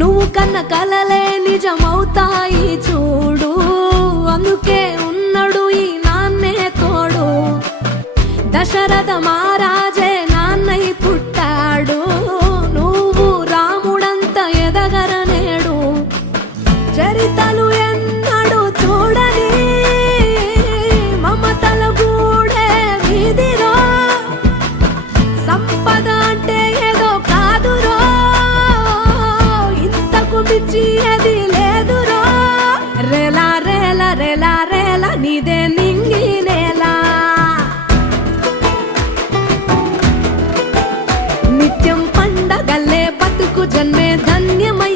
నువ్వు కన్న కలలే నిజమవుతాయి చూడు, అందుకే ఉన్నాడు ఈ నాన్నే తోడు. దశరథ మహారాజే నాన్నై పుట్టాడు, నువ్వు రాముడంత ఎదగరనేడు. చరితలు ఎన్నడు చూడని మమతల గూడే వీధిరో, సంపద అంటే ఏదో కాదురో, ఇంతకు మించి అది లేదురో. రేలా రేలా రేలా రేలా నీదే నింగి నేలా, నిత్యం పండగల్లే బతుకు జన్మే ధన్యమై